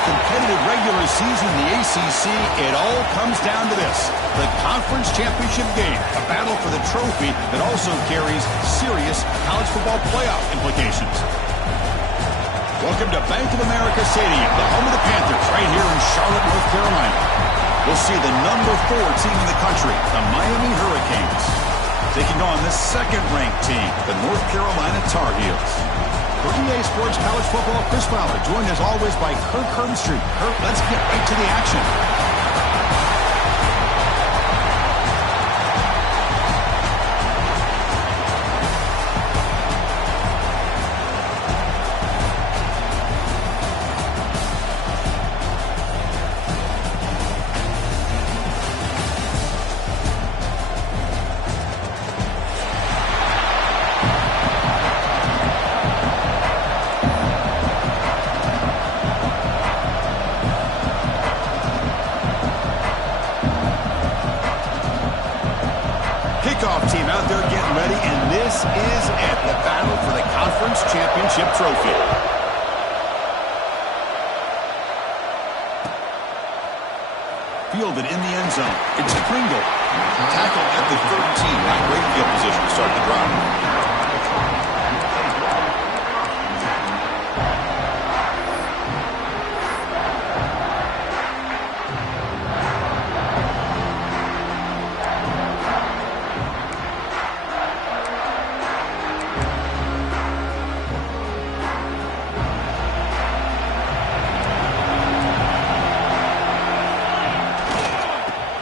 competitive regular season in the ACC, it all comes down to this: the conference championship game, a battle for the trophy that also carries serious college football playoff implications. Welcome to Bank of America Stadium, the home of the Panthers, right here in Charlotte, North Carolina. We'll see the number 4 team in the country, the Miami Hurricanes, taking on the second-ranked team, the North Carolina Tar Heels. For EA Sports College Football, Chris Fowler, joined as always by Kirk Herbstreit. Kirk, let's get right to the action. Kickoff team out there getting ready, and this is it, the battle for the conference championship trophy. Fielded in the end zone. It's Pringle. Tackle at the 13. Not great field position to start the drive.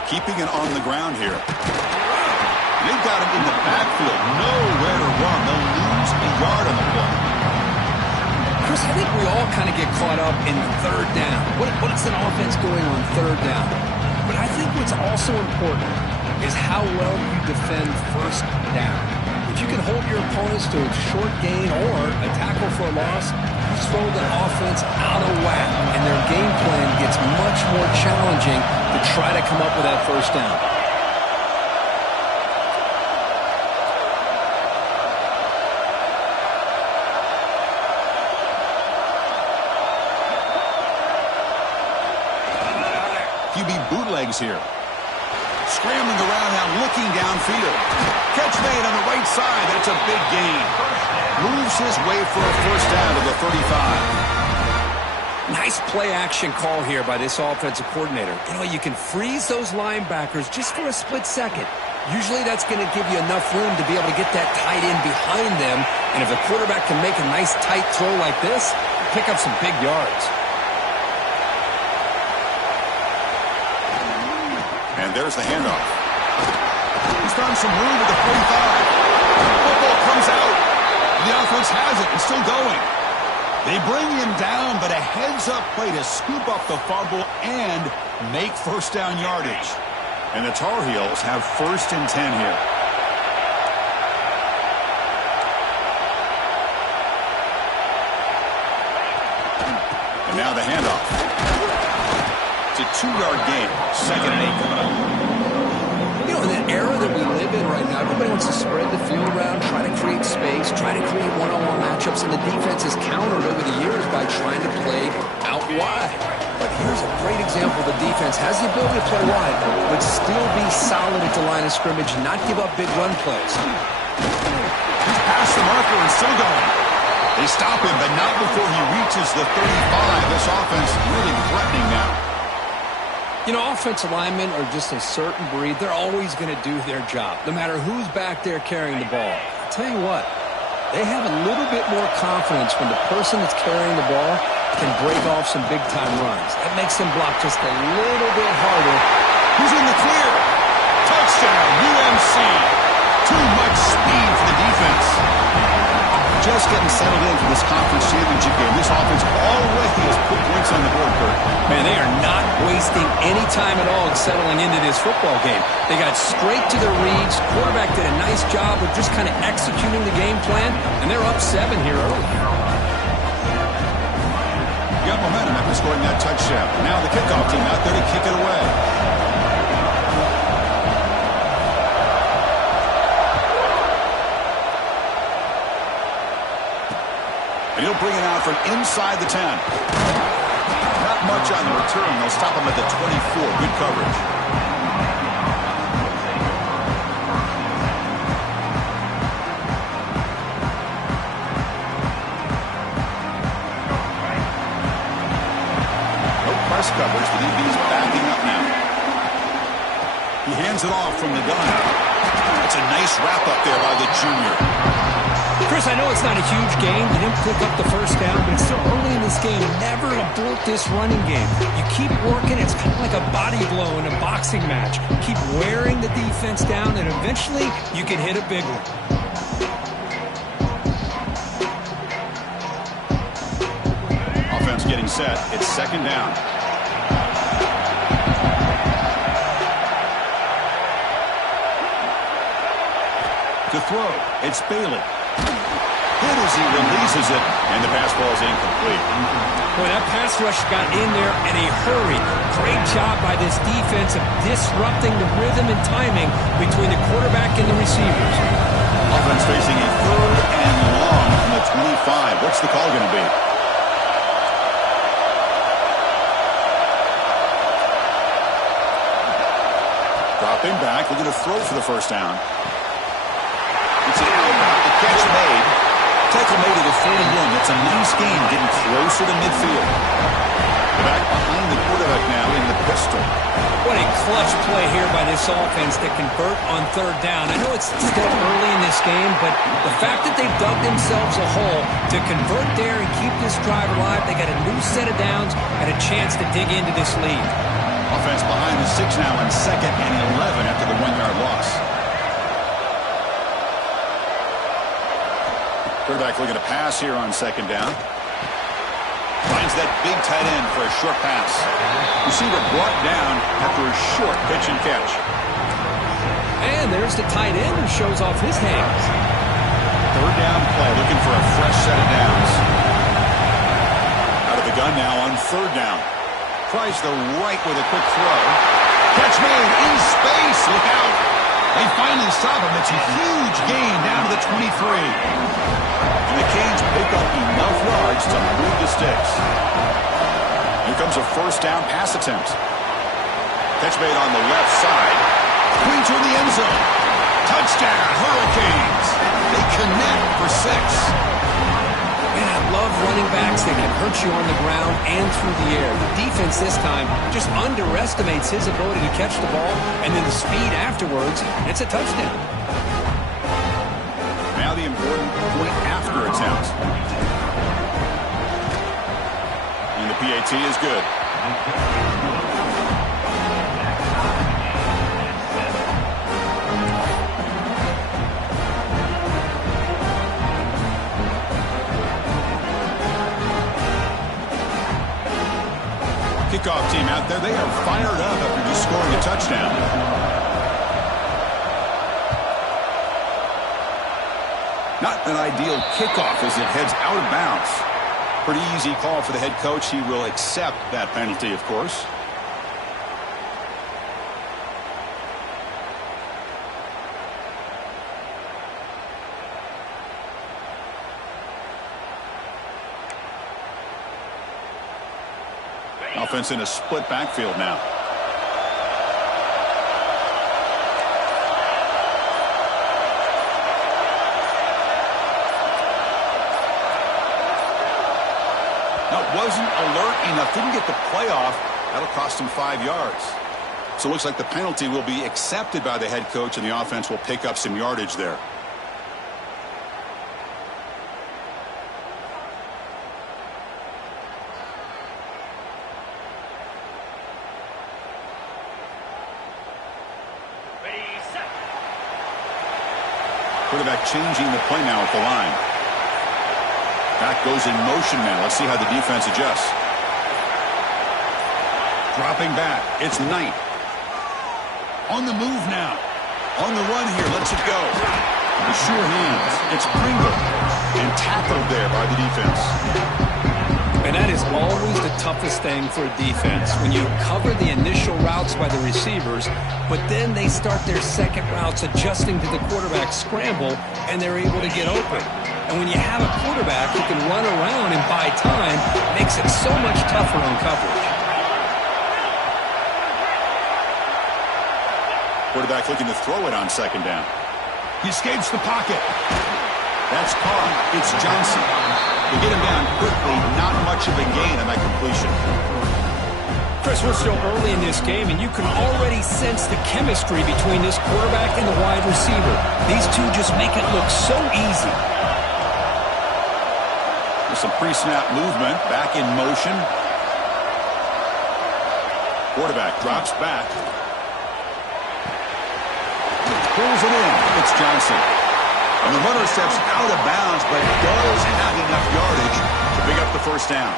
Keeping it on the ground here. They've got him in the backfield. Nowhere to run. They'll lose a yard on the play. Chris, I think we all kind of get caught up in third down. What is an offense doing on third down? But I think what's also important is how well you defend first down. If you can hold your opponents to a short gain or a tackle for a loss, you throw the offense out of whack, and their game plan gets much more challenging to try to come up with that first down. QB bootlegs here. Scrambling around now, looking downfield. Catch made on the right side. That's a big gain. Moves his way for a first down to the 35. Nice play-action call here by this offensive coordinator. You know, you can freeze those linebackers just for a split second. Usually that's going to give you enough room to be able to get that tight end behind them. And if the quarterback can make a nice tight throw like this, pick up some big yards. And there's the handoff. He's found some room at the 45. Football comes out. The offense has it and still going. They bring him down, but a heads-up play to scoop up the fumble and make first down yardage. And the Tar Heels have 1st and 10 here. And now the handoff. It's a 2-yard gain. 2nd and 8 coming up. You know, in that era that we live in right now, everybody wants to spread the field around, try to create space, try to create one-on-one matchups, and the defense has countered over the years by trying to play out wide. But here's a great example. The defense has the ability to play wide, but still be solid at the line of scrimmage, not give up big run plays. He's past the marker and still going. They stop him, but not before he reaches the 35. This offense really threatening now. You know, offensive linemen are just a certain breed. They're always going to do their job, no matter who's back there carrying the ball. I'll tell you what, they have a little bit more confidence when the person that's carrying the ball can break off some big-time runs. That makes them block just a little bit harder. Who's in the clear? Touchdown, UMC. Too much speed for the defense. Just getting settled in for this conference championship game. This offense already has put points on the board, Kurt. Man, they are not wasting any time at all in settling into this football game. They got straight to their reads. Quarterback did a nice job of just kind of executing the game plan, and they're up 7 here early. Got momentum after scoring that touchdown. Now the kickoff team out there to kick it away. And he'll bring it out from inside the 10. Not Not much on the return. They'll stop him at the 24. Good coverage. No press coverage. The DB's backing up now. He hands it off from the gun. That's a nice wrap up there by the junior. Chris, I know it's not a huge game. You didn't pick up the first down, but it's still early in this game. Never abort this running game. You keep working. It's kind of like a body blow in a boxing match. Keep wearing the defense down, and eventually you can hit a big one. Offense getting set. It's second down. To throw, it's Bailey. Hit as he releases it, and the pass ball is incomplete. Boy, that pass rush got in there in a hurry. Great job by this defense of disrupting the rhythm and timing between the quarterback and the receivers. Offense facing a third and long from the 25. What's the call going to be? Dropping back, looking to throw for the first down. It's an out. The catch made. Tackle made at the 41. That's a nice gain, getting closer to midfield. Back behind the quarterback now in the pistol. What a clutch play here by this offense to convert on third down. I know it's still early in this game, but the fact that they've dug themselves a hole to convert there and keep this drive alive, they got a new set of downs and a chance to dig into this lead. Offense behind the 6 now on 2nd and 11 after the 1-yard loss. Quarterback looking to pass here on second down. Finds that big tight end for a short pass. Receiver brought down after a short pitch and catch. And there's the tight end who shows off his hands. Third down play, looking for a fresh set of downs. Out of the gun now on third down. Tries the right with a quick throw. Catch made in space. Look out. They finally stop him. It's a huge gain down to the 23. And the Canes pick up enough yards to move the sticks. Here comes a first down pass attempt. Catch made on the left side. Clean to the end zone. Touchdown, Hurricanes. They connect for 6. Man, I love running backs that can hurt you on the ground and through the air. The defense this time just underestimates his ability to catch the ball, and then the speed afterwards, it's a touchdown. Now the important point after attempt. And the PAT is good. Kickoff team out there, they are fired up after just scoring a touchdown. Not an ideal kickoff as it heads out of bounds. Pretty easy call for the head coach. He will accept that penalty, of course. Offense in a split backfield now. Wasn't alert enough, didn't get the playoff. That'll cost him 5 yards. So it looks like the penalty will be accepted by the head coach, and the offense will pick up some yardage there. Quarterback changing the play now at the line. Back goes in motion now. Let's see how the defense adjusts. Dropping back. It's Knight. On the move now. On the run here. Lets it go. The sure hands. It's Pringle. And tackled there by the defense. And that is always the toughest thing for a defense. When you cover the initial routes by the receivers, but then they start their second routes adjusting to the quarterback scramble, and they're able to get open. And when you have a quarterback who can run around and buy time, it makes it so much tougher on coverage. Quarterback looking to throw it on second down. He escapes the pocket. That's caught. It's Johnson. They get him down quickly. Not much of a gain on that completion. Chris, we're still early in this game, and you can already sense the chemistry between this quarterback and the wide receiver. These two just make it look so easy. With some pre-snap movement, back in motion. Quarterback drops back. Pulls it in. It's Johnson. And the runner steps out of bounds, but does have enough yardage to pick up the first down.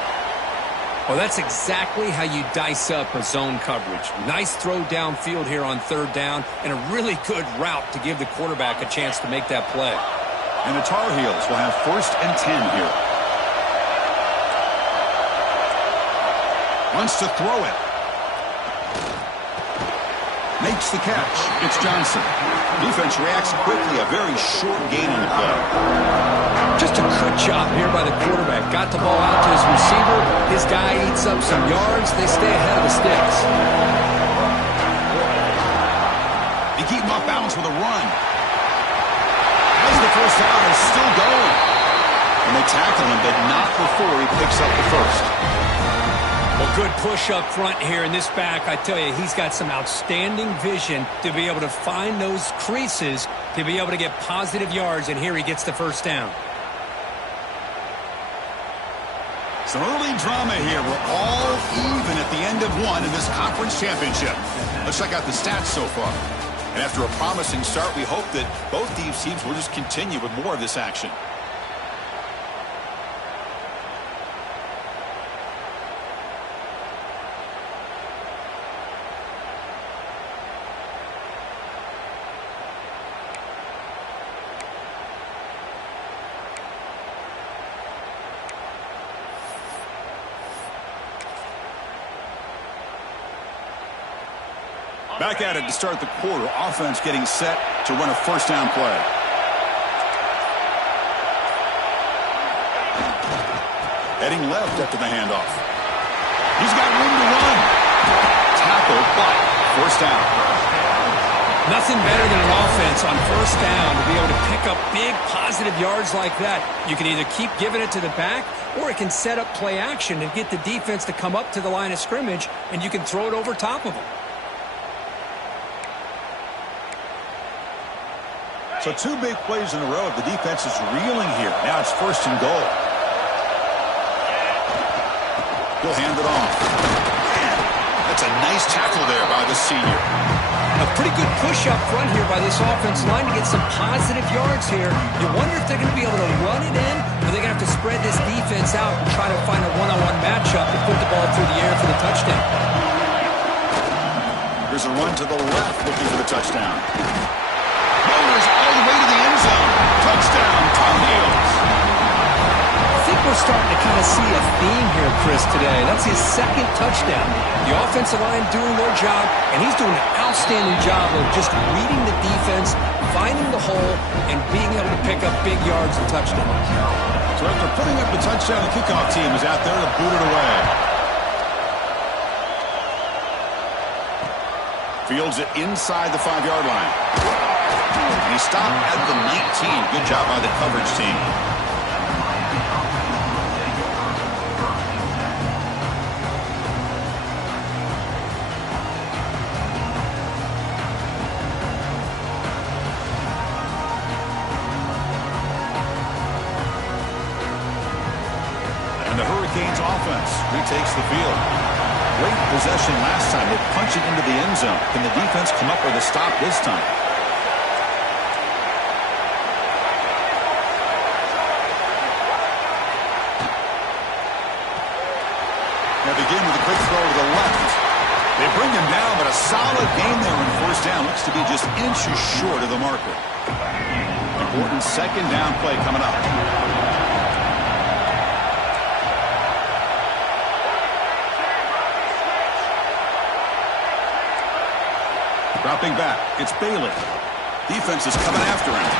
Well, that's exactly how you dice up a zone coverage. Nice throw downfield here on third down, and a really good route to give the quarterback a chance to make that play. And the Tar Heels will have 1st and 10 here. Wants to throw it. Makes the catch. It's Johnson. Defense reacts quickly. A very short gain on the play. Just a good job here by the quarterback. Got the ball out to his receiver. His guy eats up some yards. They stay ahead of the sticks. They keep him off balance with a run. As the first down is still going. And they tackle him, but not before he picks up the first. Well, good push up front here in this back. I tell you, he's got some outstanding vision to be able to find those creases, to be able to get positive yards, and here he gets the first down. Some early drama here. We're all even at the end of one in this conference championship. Let's check out the stats so far. And after a promising start, we hope that both these teams will just continue with more of this action. Back at it to start the quarter. Offense getting set to run a first down play. Heading left after the handoff. He's got room to run. Tackle, but first down. Nothing better than an offense on first down to be able to pick up big positive yards like that. You can either keep giving it to the back, or it can set up play action and get the defense to come up to the line of scrimmage, and you can throw it over top of them. So 2 big plays in a row. The defense is reeling here. Now it's 1st and goal. He'll hand it off. That's a nice tackle there by the senior. A pretty good push up front here by this offensive line to get some positive yards here. You wonder if they're going to be able to run it in, or they're going to have to spread this defense out and try to find a one-on-one matchup and put the ball through the air for the touchdown. There's a run to the left looking for the touchdown. Motors all the way to the end zone. Touchdown, Tar Heels. I think we're starting to kind of see a theme here, Chris, today. That's his 2nd touchdown. The offensive line doing their job, and he's doing an outstanding job of just reading the defense, finding the hole, and being able to pick up big yards and touchdowns. So after putting up the touchdown, the kickoff team is out there to boot it away. Fields it inside the 5-yard line. And he stopped at the 19. Good job by the coverage team. And the Hurricanes offense retakes the field. Great possession last time. They punch it into the end zone. Can the defense come up with a stop this time? They begin with a quick throw to the left. They bring him down, but a solid gain there on first down. Looks to be just inches short of the marker. Important 2nd down play coming up. Dropping back, it's Bailey. Defense is coming after him.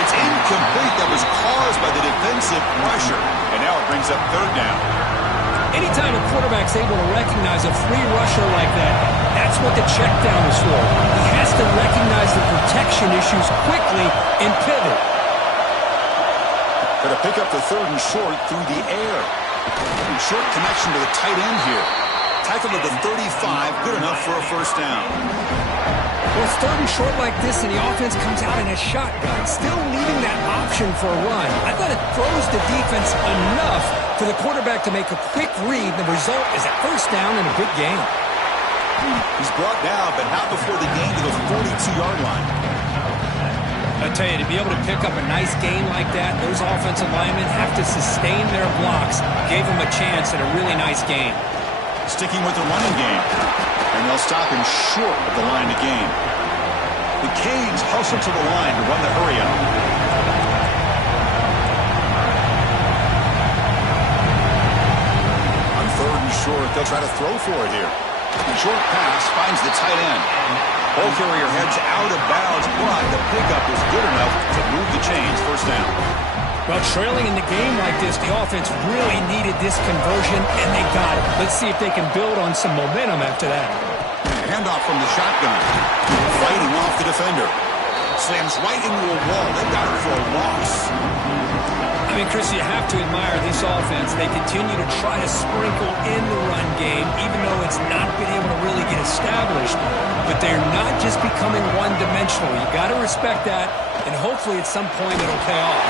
It's incomplete. That was caused by the defensive pressure. And now it brings up third down. Anytime a quarterback's able to recognize a free rusher like that, that's what the check down is for. He has to recognize the protection issues quickly and pivot. Going to pick up the third and short through the air. And short connection to the tight end here. Tackle at the 35, good enough for a first down. Well, it's third and short like this, and the offense comes out in a shotgun, still leaving that option for a run. I thought it throws the defense enough for the quarterback to make a quick read. The result is a first down and a big gain. He's brought down, but not before the gain to the 42-yard line. I tell you, to be able to pick up a nice gain like that, those offensive linemen have to sustain their blocks. Gave him a chance at a really nice gain. Sticking with the running game. And they'll stop him short of the line to gain. The Canes hustle to the line to run the hurry up. On third and short, they'll try to throw for it here. Short pass finds the tight end. Ball carrier heads out of bounds, but the pickup is good enough to move the chains. First down. Well, trailing in the game like this, the offense really needed this conversion, and they got it. Let's see if they can build on some momentum after that. Handoff from the shotgun. Fighting off the defender. Slams right into a wall. They got it for a loss. I mean, Chris, you have to admire this offense. They continue to try to sprinkle in the run game, even though it's not been able to really get established. But they're not just becoming one-dimensional. You got to respect that, and hopefully at some point it'll pay off.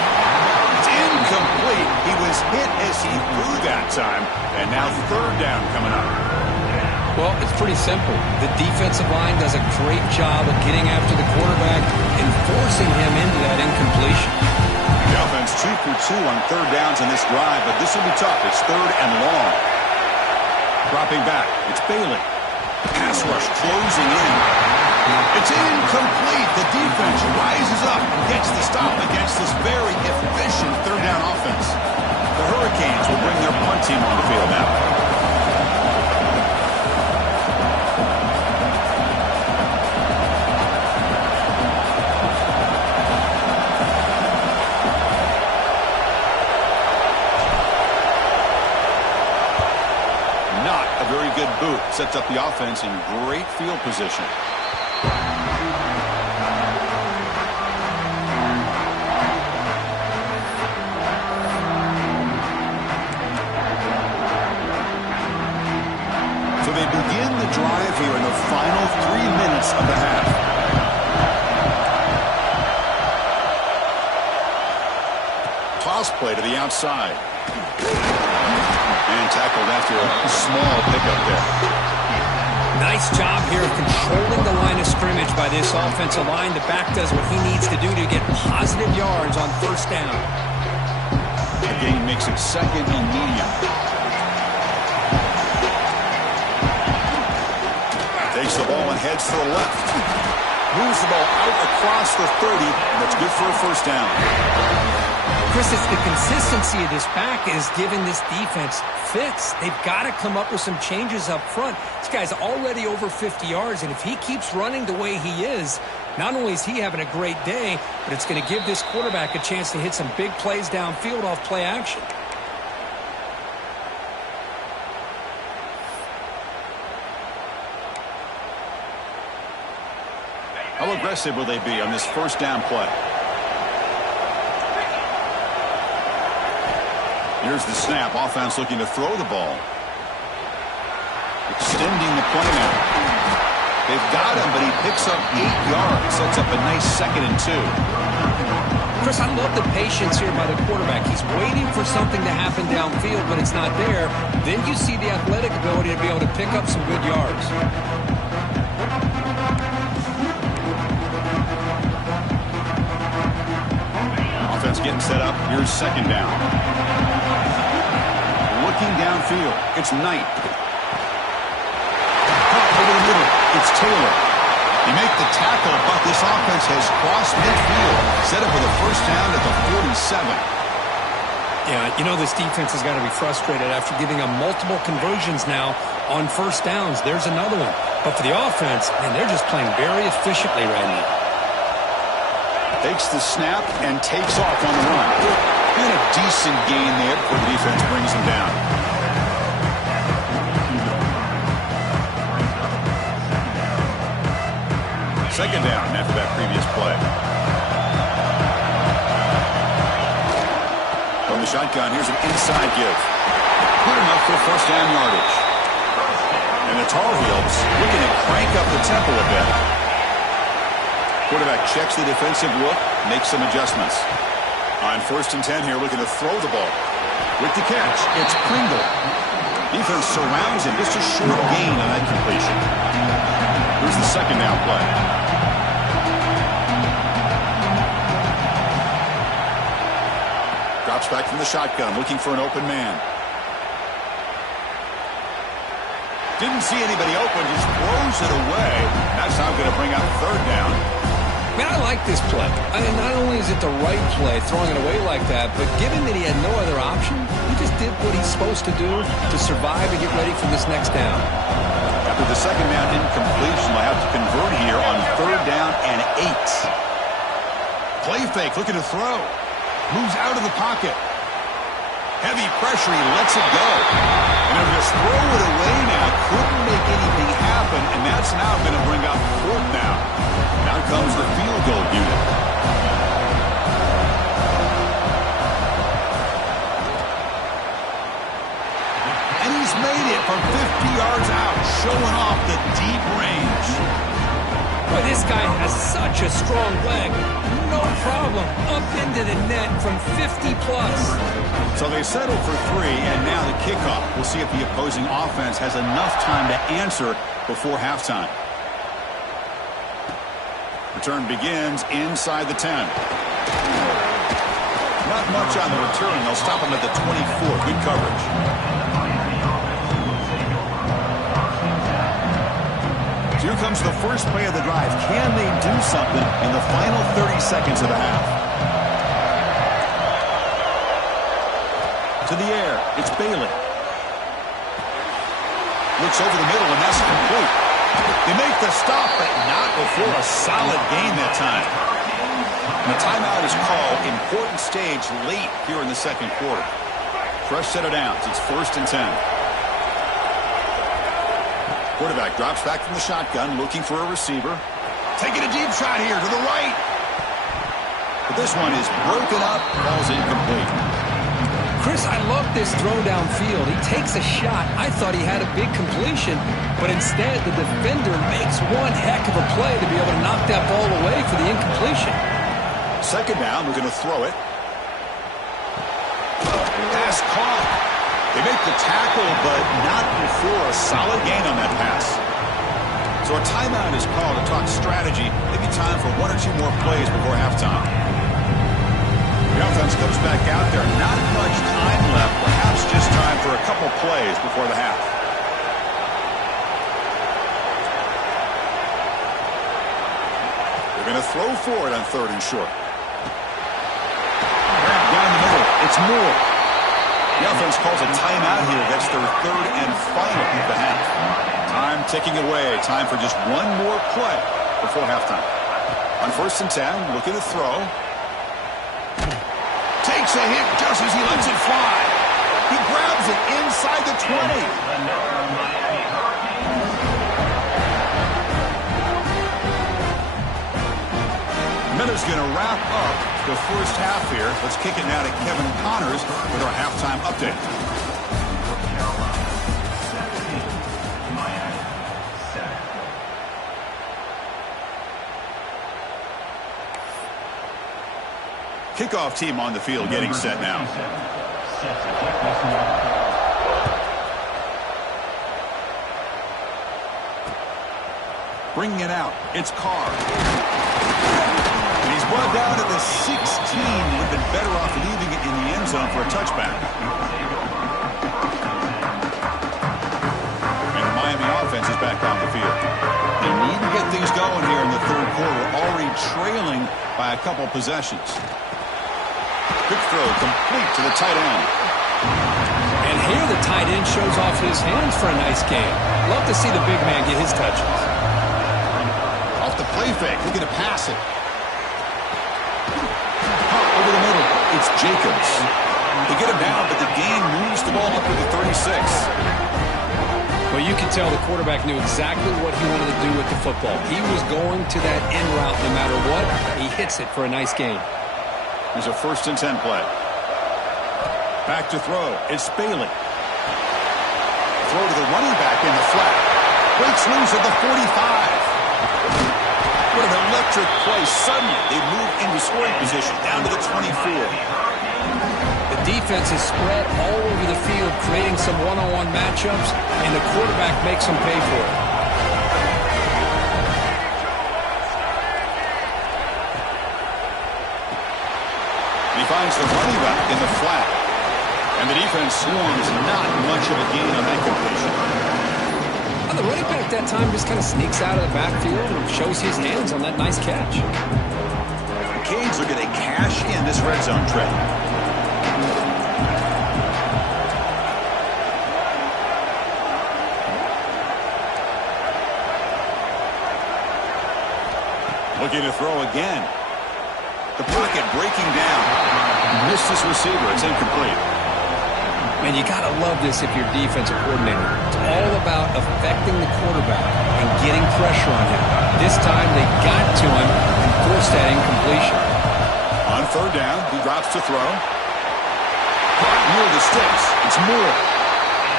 It's incomplete. He was hit as he threw that time, and now third down coming up. Well, it's pretty simple. The defensive line does a great job of getting after the quarterback and forcing him into that incompletion. The offense 2 for 2 on third downs in this drive, but this will be tough. It's third and long. Dropping back, it's Bailey. Pass rush closing in. It's incomplete. The defense rises up, gets the stop against this very efficient third down offense. The Hurricanes will bring their punt team on the field now. Good boot sets up the offense in great field position. So they begin the drive here in the final 3 minutes of the half. Toss play to the outside. And tackled after a small pickup there. Nice job here of controlling the line of scrimmage by this offensive line. The back does what he needs to do to get positive yards on first down. The gain makes it second and medium. Takes the ball and heads to the left. Moves the ball out across the 30, and that's good for a first down. Chris, it's the consistency of this back is giving this defense fits. They've got to come up with some changes up front. This guy's already over 50 yards, and if he keeps running the way he is, not only is he having a great day, but it's going to give this quarterback a chance to hit some big plays downfield off play action. How aggressive will they be on this first down play? Here's the snap. Offense looking to throw the ball. Extending the play now. They've got him, but he picks up 8 yards. Sets up a nice 2nd and 2. Chris, I love the patience here by the quarterback. He's waiting for something to happen downfield, but it's not there. Then you see the athletic ability to be able to pick up some good yards. Offense getting set up. Here's second down. Looking downfield. It's Knight. Caught over the middle. It's Taylor. You make the tackle, but this offense has crossed midfield. Set up with a first down at the 47. Yeah, you know this defense has got to be frustrated after giving them multiple conversions now on first downs. There's another one. But for the offense, man, they're just playing very efficiently right now. Takes the snap and takes off on the run. And a decent gain there before the defense brings him down. Second down after that previous play. From the shotgun, here's an inside give. Good enough for first down yardage. And the Tar Heels looking to crank up the tempo a bit. Quarterback checks the defensive look, makes some adjustments. On 1st and 10 here, looking to throw the ball. With the catch, it's Pringle. Defense surrounds him, just a short gain on that completion. Here's the second down play. Drops back from the shotgun, looking for an open man. Didn't see anybody open, just throws it away. That's now going to bring up third down. Man, I like this play. I mean, not only is it the right play, throwing it away like that, but given that he had no other option, he just did what he's supposed to do to survive and get ready for this next down. After the second down incompletion, they'll have to convert here on 3rd down and 8. Play fake, looking to throw. Moves out of the pocket. Heavy pressure, he lets it go. And he'll just throw it away now. Couldn't make anything happen, and that's now going to bring up 4th down. Now comes the field goal unit. And he's made it from 50 yards out, showing off the deep range. Boy, this guy has such a strong leg. No problem. Up into the net from 50 plus. So they settle for 3, and now the kickoff. We'll see if the opposing offense has enough time to answer before halftime. Return begins inside the 10. Not much on the return. They'll stop him at the 24. Good coverage. So here comes the first play of the drive. Can they do something in the final 30 seconds of the half? To the air. It's Bailey. Looks over the middle, and that's complete. They make the stop, but not before a solid gain that time. And the timeout is called. Important stage late here in the second quarter. Fresh set of downs. It's 1st and 10. Quarterback drops back from the shotgun, looking for a receiver. Taking a deep shot here to the right. But this one is broken up, falls incomplete. Chris, I love this throw downfield. He takes a shot. I thought he had a big completion, but instead the defender makes one heck of a play to be able to knock that ball away for the incompletion. Second down, we're going to throw it. Pass caught. They make the tackle, but not before a solid gain on that pass. So a timeout is called to talk strategy. Maybe time for 1 or 2 more plays before halftime. The offense comes back out there. Not much time left. Perhaps just time for a couple plays before the half. They're going to throw for it on 3rd and short. Down the middle. It's Moore. The offense calls a timeout here. That's their 3rd and final of the half. Time ticking away. Time for just 1 more play before halftime. On 1st and 10, looking to throw. Takes a hit just as he lets it fly. He grabs it inside the 20. Miller's going to wrap up the first half here. Let's kick it now to Kevin Connors with our halftime update. Kickoff team on the field getting set now. Bringing it out. It's Carr. And he's brought down to the 16. Would have been better off leaving it in the end zone for a touchback. And the Miami offense is back on the field. They need to get things going here in the 3rd quarter, already trailing by a couple possessions. Quick throw complete to the tight end. And here the tight end shows off his hands for a nice game. Love to see the big man get his touches. Off the play fake, looking to pass it. It's Jacobs. They get him down, but the game moves the ball up to the 36. Well, you can tell the quarterback knew exactly what he wanted to do with the football. He was going to that end route no matter what. He hits it for a nice gain. There's a 1st and 10 play. Back to throw. It's Bailey. Throw to the running back in the flat. Breaks loose at the 45. What an electric play. Suddenly, they move into scoring position down to the 24. The defense is spread all over the field, creating some one-on-one matchups, and the quarterback makes them pay for it. He finds the running back in the flat. And the defense swarms not much of a gain on that completion. And the running back that time just kind of sneaks out of the backfield and shows his hands on that nice catch. The Canes are going to cash in this red zone trip. Looking to throw again. The pocket breaking down. Missed his receiver. It's incomplete. Man, you got to love this if you're defensive coordinator. It's all about affecting the quarterback and getting pressure on him. This time they got to him and forced that incompletion. On 3rd down, he drops to throw. Caught near the sticks. It's Moore.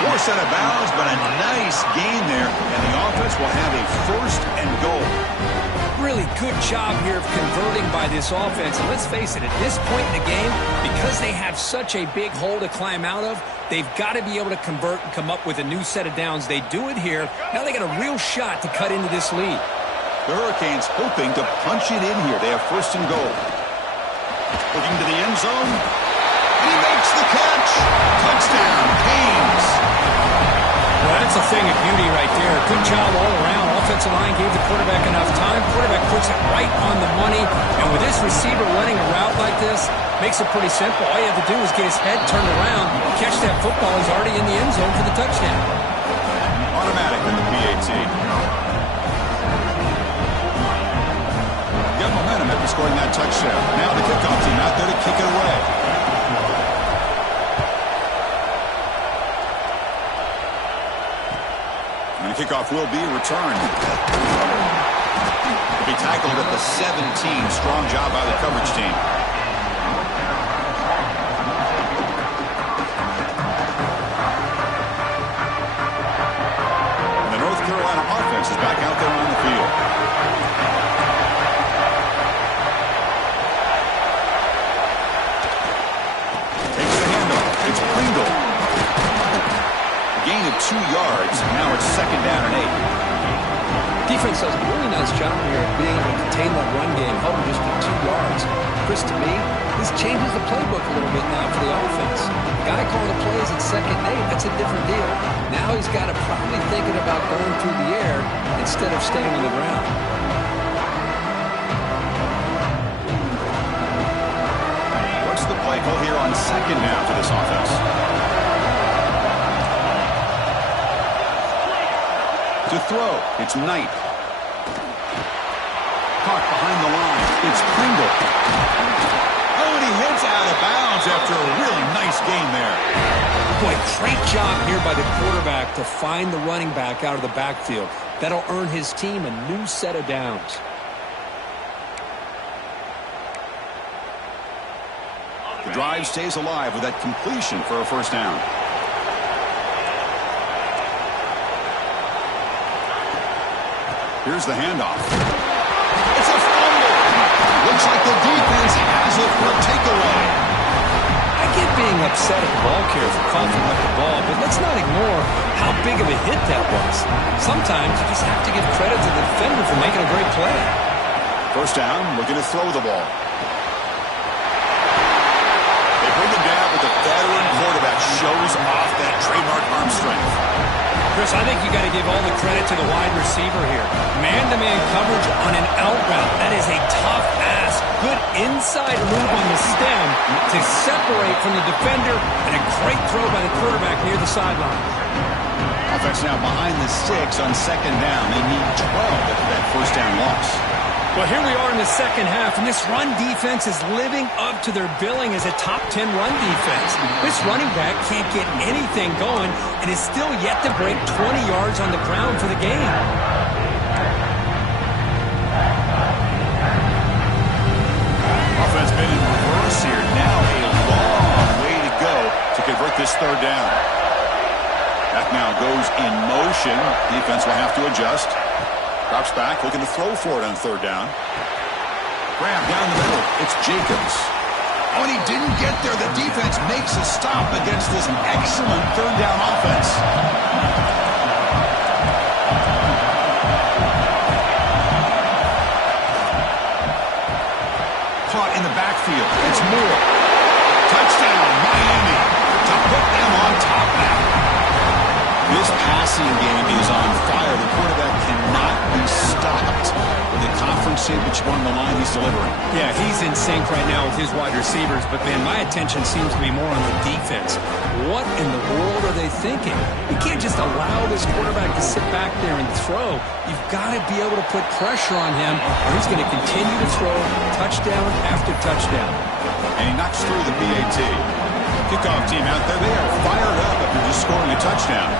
Forced out of bounds, but a nice gain there, and the offense will have a 1st and goal. Really good job here of converting by this offense. And let's face it, at this point in the game, because they have such a big hole to climb out of, they've got to be able to convert and come up with a new set of downs. They do it here. Now they got a real shot to cut into this lead. The Hurricanes hoping to punch it in here. They have 1st and goal. Looking to the end zone. And he makes the catch. Touchdown, Canes. Well, that's a thing of beauty right there. Good job all around. Offensive line gave the quarterback enough time. Quarterback puts it right on the money. And with this receiver running a route like this, makes it pretty simple. All you have to do is get his head turned around, catch that football. He's already in the end zone for the touchdown. Automatic in the PAT. Got momentum after scoring that touchdown. Now the kickoff team out there to kick it away. And the kickoff will be returned. Will be tackled at the 17. Strong job by the coverage team. And the North Carolina offense is back out there on the field. Takes the handoff. It's Pringle. Gain of 2 yards. Now it's 2nd down and 8. Defense does a really nice job here of being able to contain that run game, held him just for 2 yards. Chris, to me, this changes the playbook a little bit now for the offense. The guy calling the plays at 2nd and 8, that's a different deal. Now he's got to probably thinking about going through the air instead of staying on the ground. What's the play call here on 2nd down for this offense? To throw, it's Knight. Caught behind the line, it's Pringle. Oh, and he heads out of bounds after a really nice gain there. Boy, great job here by the quarterback to find the running back out of the backfield. That'll earn his team a new set of downs. The drive stays alive with that completion for a 1st down. Here's the handoff. It's a fumble. Looks like the defense has it for a takeaway. I get being upset at the ball carrier for coughing up the ball, but let's not ignore how big of a hit that was. Sometimes you just have to give credit to the defender for making a great play. 1st down, looking to throw the ball. They bring him down, but the veteran quarterback shows off that trademark arm strength. Chris, I think you got to give all the credit to the wide receiver here. Man-to-man coverage on an out route. That is a tough ask. Good inside move on the stem to separate from the defender, and a great throw by the quarterback near the sideline. Offense now behind the 6 on 2nd down. They need 12 after that 1st down loss. Well, here we are in the second half, and this run defense is living up to their billing as a top 10 run defense. This running back can't get anything going and is still yet to break 20 yards on the ground for the game. Offense been in reverse here. Now a long way to go to convert this third down. That now goes in motion. Defense will have to adjust. Drops back, looking to throw for it on third down. Grab down the middle. It's Jacobs. Oh, and he didn't get there. The defense makes a stop against this excellent third down offense. Caught in the backfield. It's Moore. Touchdown, Miami. To put them on top now. This passing game is on fire. The quarterback cannot be stopped. With the conference championship on the line, he's delivering. Yeah, he's in sync right now with his wide receivers, but, man, my attention seems to be more on the defense. What in the world are they thinking? You can't just allow this quarterback to sit back there and throw. You've got to be able to put pressure on him, or he's going to continue to throw touchdown after touchdown. And he knocks through the PAT. Kickoff team out there. They are fired up after just scoring a touchdown.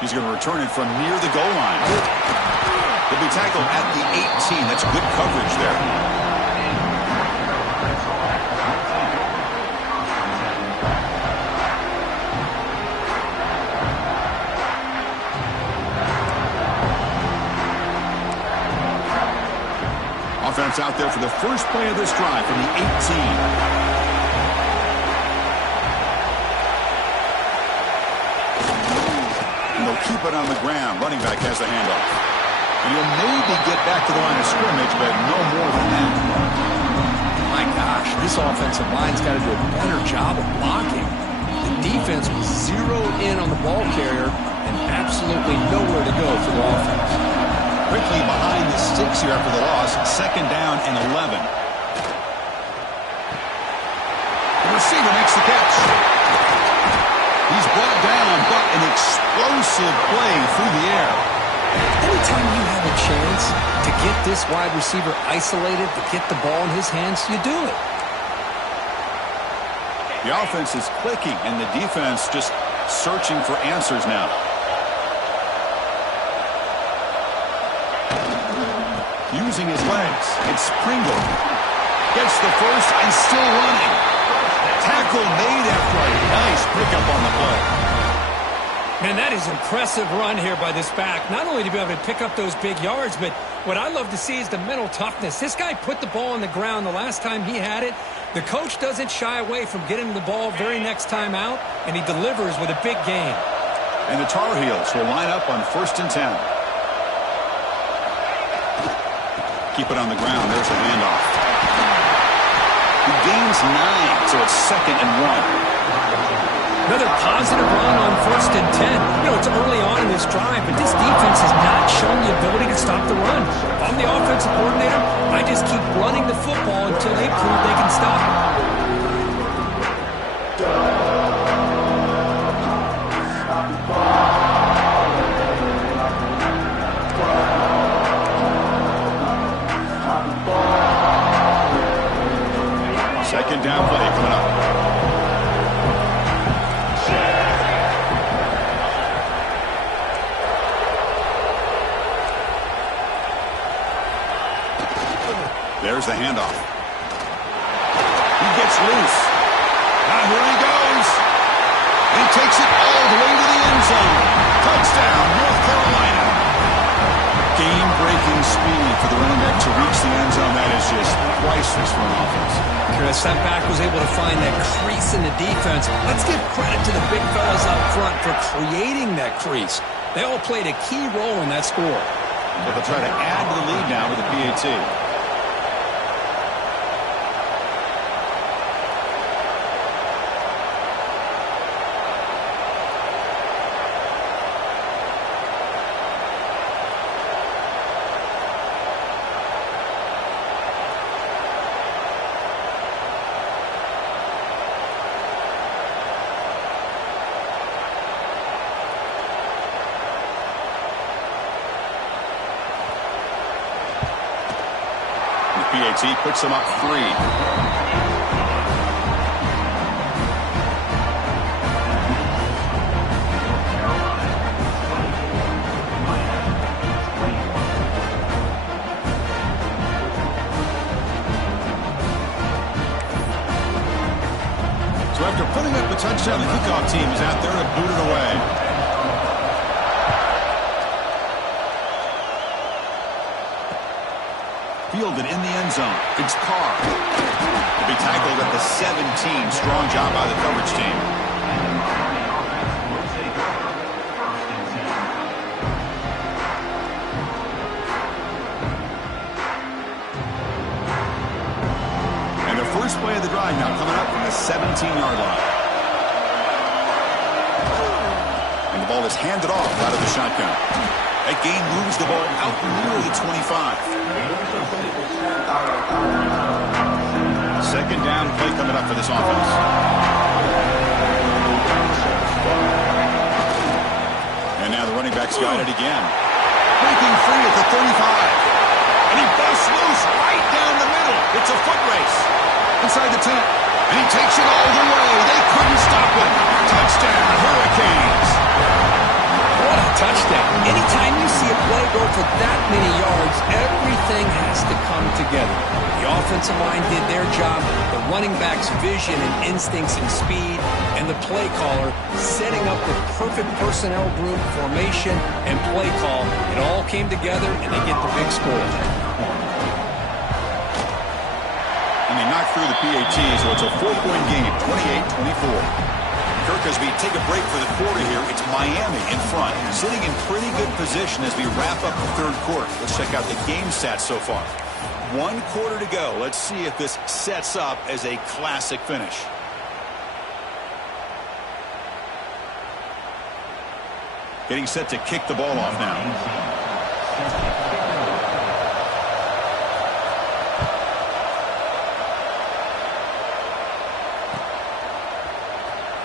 He's going to return it from near the goal line. He'll be tackled at the 18. That's good coverage there. Offense out there for the first play of this drive from the 18. Keep it on the ground. Running back has the handoff. And he'll maybe get back to the line of scrimmage, but no more than that. My gosh, this offensive line's got to do a better job of blocking. The defense was zeroed in on the ball carrier and absolutely nowhere to go for the offense. Quickly behind the sticks here after the loss. Second down and 11. The receiver makes the catch. He's brought down, but an explosive play through the air. Anytime you have a chance to get this wide receiver isolated, to get the ball in his hands, you do it. The offense is clicking, and the defense just searching for answers now. Using his legs, it's Pringle. Gets the first and still running. Tackle made after a nice pickup on the play. Man, that is impressive run here by this back. Not only to be able to pick up those big yards, but what I love to see is the mental toughness. This guy put the ball on the ground the last time he had it. The coach doesn't shy away from getting the ball very next time out, and he delivers with a big game. And the Tar Heels will line up on 1st and 10. Keep it on the ground. There's a handoff. He gains 9, so it's 2nd and 1. Another positive run on 1st and 10. You know, it's early on in this drive, but this defense has not shown the ability to stop the run. If I'm the offensive coordinator, I just keep running the football until they prove they can stop it. Second down play coming up. There's the handoff. He gets loose. Now here he goes. He takes it all the way to the end zone. Touchdown, North Carolina. Game-breaking speed for the running back to reach the end zone. That is just priceless for an offense. Chris, that back was able to find that crease in the defense. Let's give credit to the big fellas up front for creating that crease. They all played a key role in that score. But they'll try to add to the lead now with the PAT. PAT puts them up 3. So after putting up a touchdown, the kickoff team is out there to boot it away. Fielded in the end zone. It's Carr. To be tackled at the 17. Strong job by the coverage team. And the first play of the drive now coming up from the 17-yard line. And the ball is handed off out of the shotgun. That gain moves the ball out near the 25. Second down play coming up for this offense. And now the running back's got it again. Breaking free at the 35. And he busts loose right down the middle. It's a foot race. Inside the 10. And he takes it all the way. They couldn't stop him. Touchdown, Hurricanes. What a touchdown. Anytime you see a play go for that many yards, everything has to come together. The offensive line did their job, the running back's vision and instincts and speed, and the play caller setting up the perfect personnel group, formation, and play call. It all came together, and they get the big score. And they knock through the PAT, so it's a 4-point game, 28-24. Kirk, as we take a break for the quarter here, it's Miami in front, sitting in pretty good position as we wrap up the third quarter. Let's check out the game stats so far. 1 quarter to go. Let's see if this sets up as a classic finish. Getting set to kick the ball off now.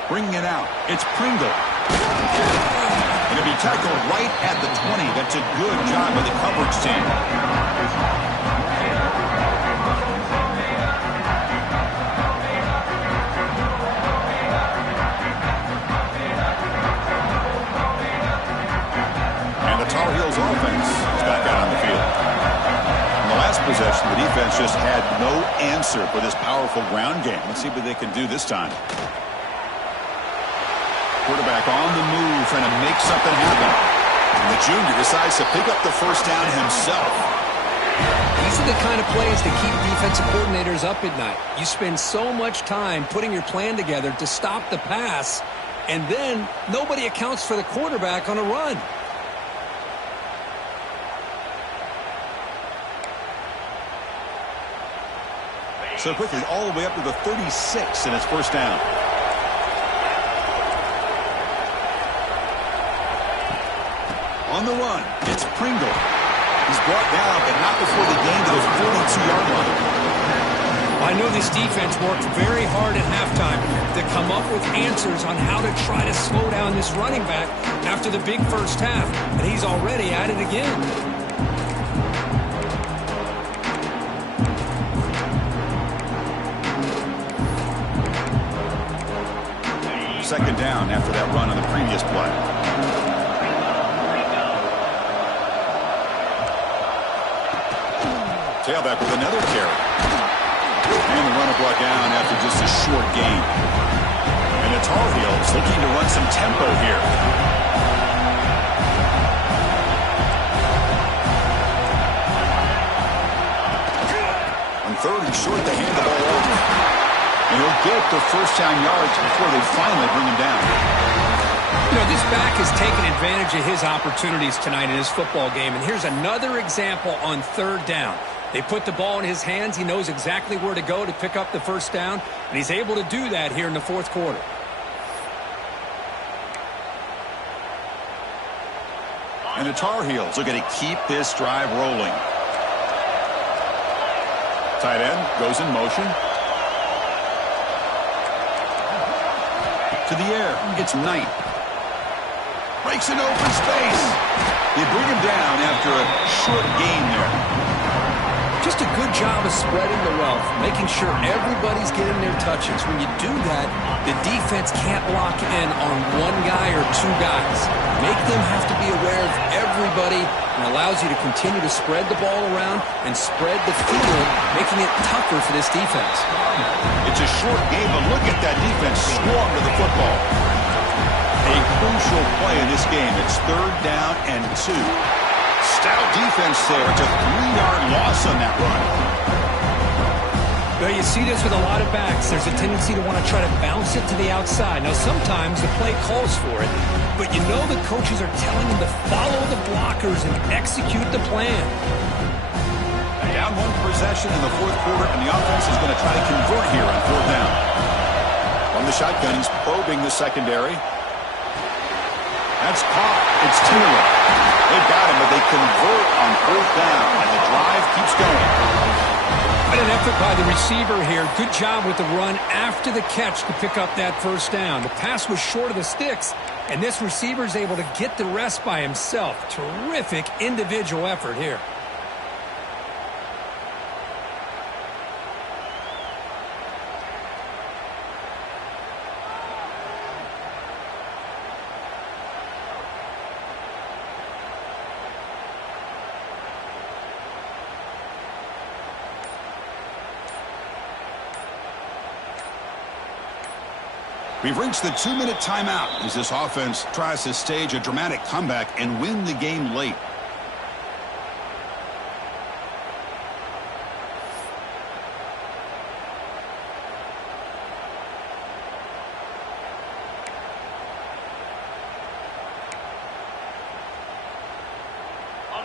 Bringing it out. It's Pringle. Going to be tackled right at the 20. That's a good job by the coverage team. And the Tar Heels offense is back out on the field. In the last possession, the defense just had no answer for this powerful ground game. Let's see what they can do this time. Quarterback on the move, trying to make something happen. And the junior decides to pick up the first down himself. These are the kind of plays that keep defensive coordinators up at night. You spend so much time putting your plan together to stop the pass, and then nobody accounts for the quarterback on a run. So quickly, all the way up to the 36 in his first down. On the run, it's Pringle. He's brought down, but not before the gain to the 42-yard line. I know this defense worked very hard at halftime to come up with answers on how to try to slow down this running back after the big first half, and he's already at it again. Second down after that run on the previous play. Tailback with another carry. And the runner brought down after just a short gain. And the Tar Heels looking to run some tempo here. On third and short, they hand the ball off. And he'll get the first down yards before they finally bring him down. You know, this back has taken advantage of his opportunities tonight in his football game. And here's another example on third down. They put the ball in his hands. He knows exactly where to go to pick up the first down. And he's able to do that here in the fourth quarter. And the Tar Heels are going to keep this drive rolling. Tight end goes in motion. To the air. It's Knight. Breaks an open space. They bring him down after a short gain there. Just a good job of spreading the wealth, making sure everybody's getting their touches. When you do that, the defense can't lock in on one guy or two guys. Make them have to be aware of everybody, and allows you to continue to spread the ball around and spread the field, making it tougher for this defense. It's a short game, but look at that defense swarm to the football. A crucial play in this game. It's 3rd down and 2. Stout defense there. It's a 3-yard loss on that run. Well, you see this with a lot of backs. There's a tendency to want to try to bounce it to the outside. Now, sometimes the play calls for it, but you know the coaches are telling them to follow the blockers and execute the plan. Down 1 possession in the 4th quarter, and the offense is going to try to convert here on 4th down. On the shotgun, he's probing the secondary. That's caught. It's Taylor. They got him, but they convert on 4th down, and the drive keeps going. What an effort by the receiver here. Good job with the run after the catch to pick up that 1st down. The pass was short of the sticks, and this receiver is able to get the rest by himself. Terrific individual effort here. We've reached the 2-minute timeout as this offense tries to stage a dramatic comeback and win the game late.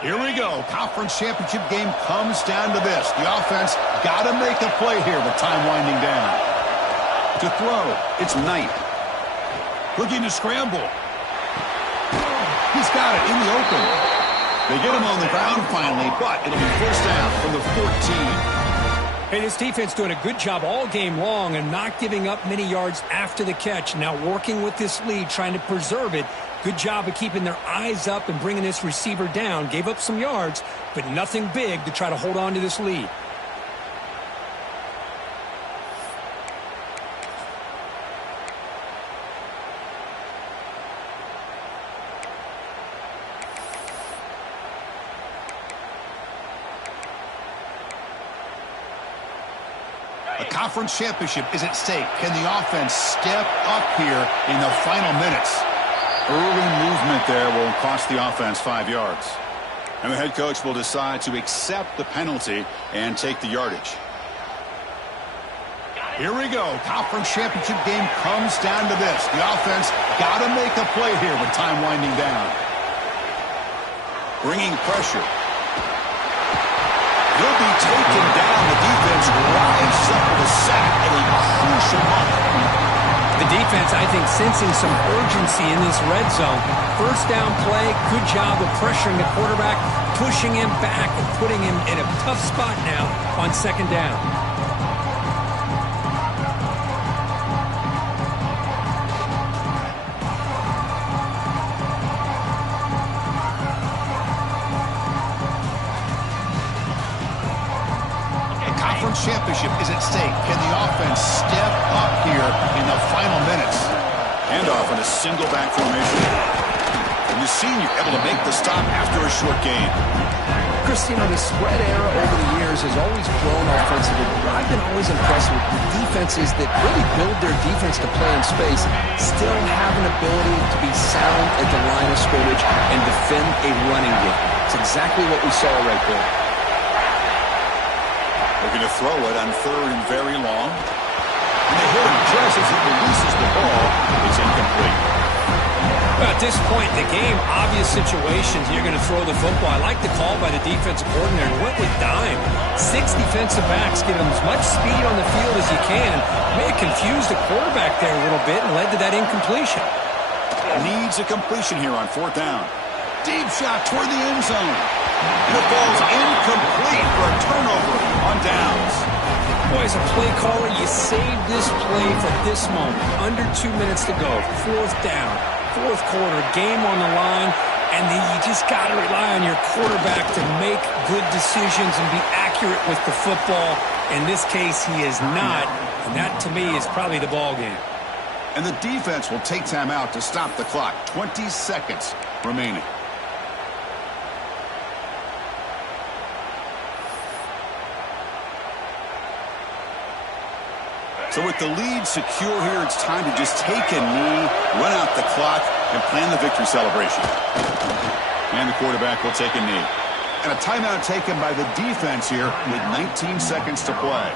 Here we go. Conference championship game comes down to this. The offense got to make a play here with time winding down. To throw, it's Knight. Looking to scramble. He's got it in the open. They get him on the ground finally, but it'll be 1st down from the 14. Hey, this defense doing a good job all game long and not giving up many yards after the catch. Now working with this lead, trying to preserve it. Good job of keeping their eyes up and bringing this receiver down. Gave up some yards, but nothing big to try to hold on to this lead. A conference championship is at stake. Can the offense step up here in the final minutes? Early movement there will cost the offense 5 yards. And the head coach will decide to accept the penalty and take the yardage. Here we go. Conference championship game comes down to this. The offense got to make a play here with time winding down. Bringing pressure. He'll be taken down. The defense rises up with a sack at a crucial moment. The defense, I think, sensing some urgency in this red zone. 1st down play, good job of pressuring the quarterback, pushing him back and putting him in a tough spot now on 2nd down. Championship is at stake. Can the offense step up here in the final minutes? Handoff in a single back formation. And the senior able to make the stop after a short gain. Chris, you know, the spread era over the years has always grown offensively. I've been always impressed with the defenses that really build their defense to play in space, still have an ability to be sound at the line of scrimmage and defend a running game. It's exactly what we saw right there. Looking to throw it on 3rd and very long. And they hit him just as he releases the ball. It's incomplete. Well, at this point in the game, obvious situations, you're going to throw the football. I like the call by the defensive coordinator. Went with dime. 6 defensive backs, give them as much speed on the field as you can. May have confused the quarterback there a little bit and led to that incompletion. Needs a completion here on 4th down. Deep shot toward the end zone. And the ball's incomplete for a turnover on downs. Boy, as a play caller, you saved this play for this moment. Under 2 minutes to go. 4th down. 4th quarter. Game on the line. And then you just got to rely on your quarterback to make good decisions and be accurate with the football. In this case, he is not, and that, to me, is probably the ball game. And the defense will take time out to stop the clock. 20 seconds remaining. So with the lead secure here, it's time to just take a knee, run out the clock, and plan the victory celebration. And the quarterback will take a knee. And a timeout taken by the defense here with 19 seconds to play.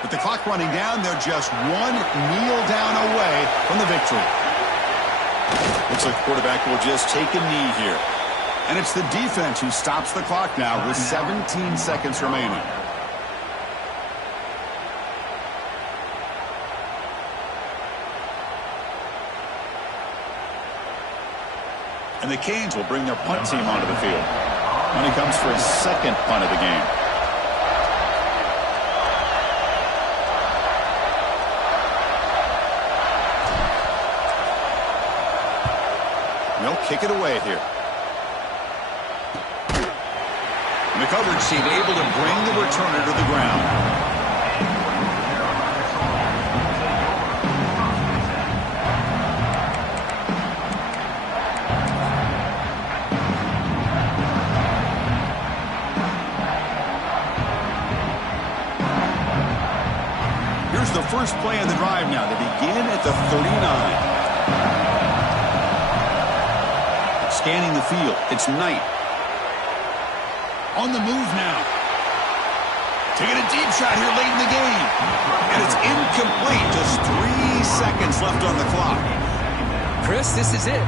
With the clock running down, they're just one kneel down away from the victory. Looks like the quarterback will just take a knee here. And it's the defense who stops the clock now with 17 seconds remaining. And the Canes will bring their punt team onto the field. When he comes for his second punt of the game. They'll kick it away here. And the coverage team able to bring the returner to the ground. Here's the first play of the drive now. They begin at the 39. Scanning the field. It's Knight. On the move now. Taking a deep shot here late in the game. And it's incomplete. Just 3 seconds left on the clock. Chris, this is it.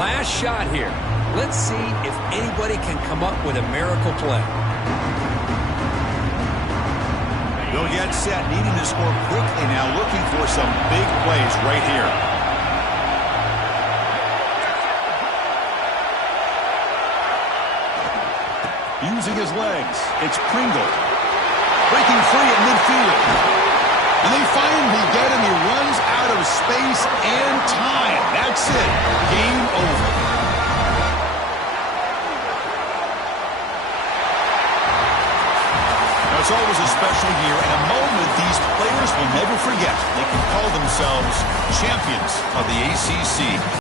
Last shot here. Let's see if anybody can come up with a miracle play. They'll get set, needing to score quickly now, looking for some big plays right here. Using his legs, it's Pringle. Breaking free at midfield. And they finally get him. He runs out of space and time. That's it. Game over. Now, it's always a special year and a moment these players will never forget. They can call themselves champions of the ACC.